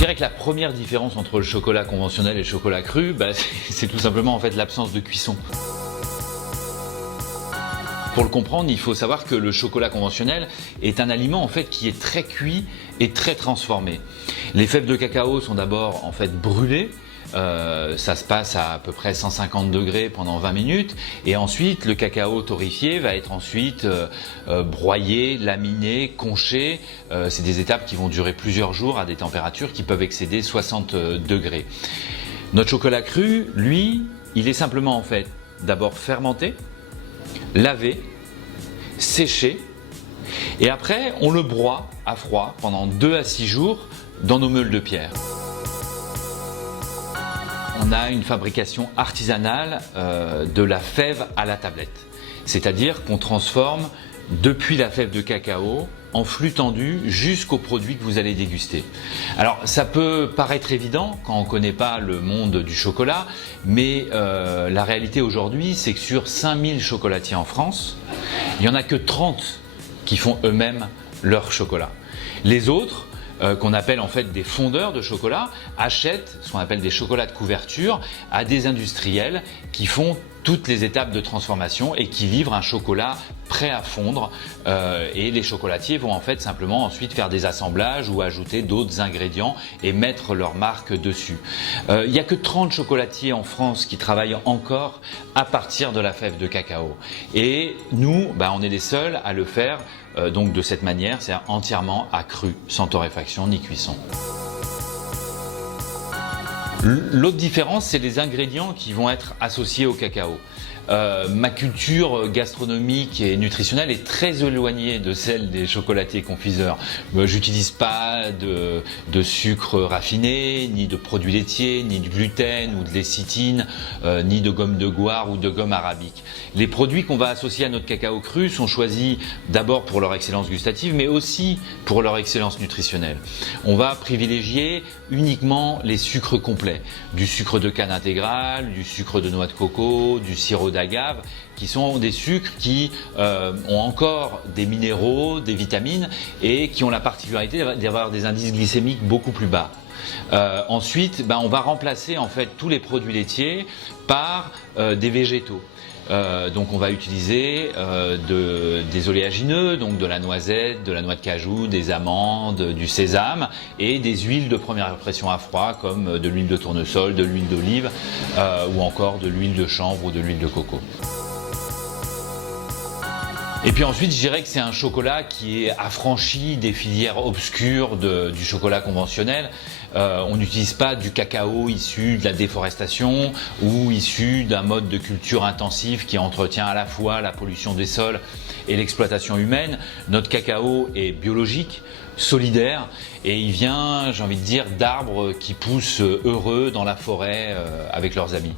dirais que la première différence entre le chocolat conventionnel et le chocolat cru, c'est tout simplement en fait l'absence de cuisson. Pour le comprendre, il faut savoir que le chocolat conventionnel est un aliment en fait qui est très cuit et très transformé. Les fèves de cacao sont d'abord en fait brûlées. Ça se passe à peu près 150 degrés pendant 20 minutes et ensuite le cacao torréfié va être ensuite broyé, laminé, conché. C'est des étapes qui vont durer plusieurs jours à des températures qui peuvent excéder 60 degrés. Notre chocolat cru, lui, il est simplement en fait d'abord fermenté, lavé, séché et après on le broie à froid pendant 2 à 6 jours dans nos meules de pierre. On a une fabrication artisanale de la fève à la tablette. C'est-à-dire qu'on transforme depuis la fève de cacao en flux tendu jusqu'au produit que vous allez déguster. Alors ça peut paraître évident quand on ne connaît pas le monde du chocolat, mais la réalité aujourd'hui c'est que sur 5000 chocolatiers en France, il n'y en a que 30 qui font eux-mêmes leur chocolat. Les autres, qu'on appelle en fait des fondeurs de chocolat, achètent ce qu'on appelle des chocolats de couverture à des industriels qui font toutes les étapes de transformation et qui livrent un chocolat prêt à fondre et les chocolatiers vont en fait simplement ensuite faire des assemblages ou ajouter d'autres ingrédients et mettre leur marque dessus. Il n'y a que 30 chocolatiers en France qui travaillent encore à partir de la fève de cacao et nous, on est les seuls à le faire donc de cette manière, c'est-à-dire entièrement à cru, sans torréfaction ni cuisson. L'autre différence, c'est les ingrédients qui vont être associés au cacao. Ma culture gastronomique et nutritionnelle est très éloignée de celle des chocolatiers confiseurs. J'utilise pas de sucre raffiné, ni de produits laitiers, ni de gluten ou de lécithine, ni de gomme de goire ou de gomme arabique. Les produits qu'on va associer à notre cacao cru sont choisis d'abord pour leur excellence gustative, mais aussi pour leur excellence nutritionnelle. On va privilégier uniquement les sucres complets, du sucre de canne intégral, du sucre de noix de coco, du sirop d'agave, qui sont des sucres qui ont encore des minéraux, des vitamines et qui ont la particularité d'avoir des indices glycémiques beaucoup plus bas. Ensuite, on va remplacer en fait tous les produits laitiers par des végétaux. Donc on va utiliser des oléagineux, donc de la noisette, de la noix de cajou, des amandes, du sésame et des huiles de première impression à froid comme de l'huile de tournesol, de l'huile d'olive ou encore de l'huile de chanvre ou de l'huile de coco. Et puis ensuite, je dirais que c'est un chocolat qui est affranchi des filières obscures du chocolat conventionnel. On n'utilise pas du cacao issu de la déforestation ou issu d'un mode de culture intensif qui entretient à la fois la pollution des sols et l'exploitation humaine. Notre cacao est biologique, solidaire et il vient, j'ai envie de dire, d'arbres qui poussent heureux dans la forêt avec leurs amis.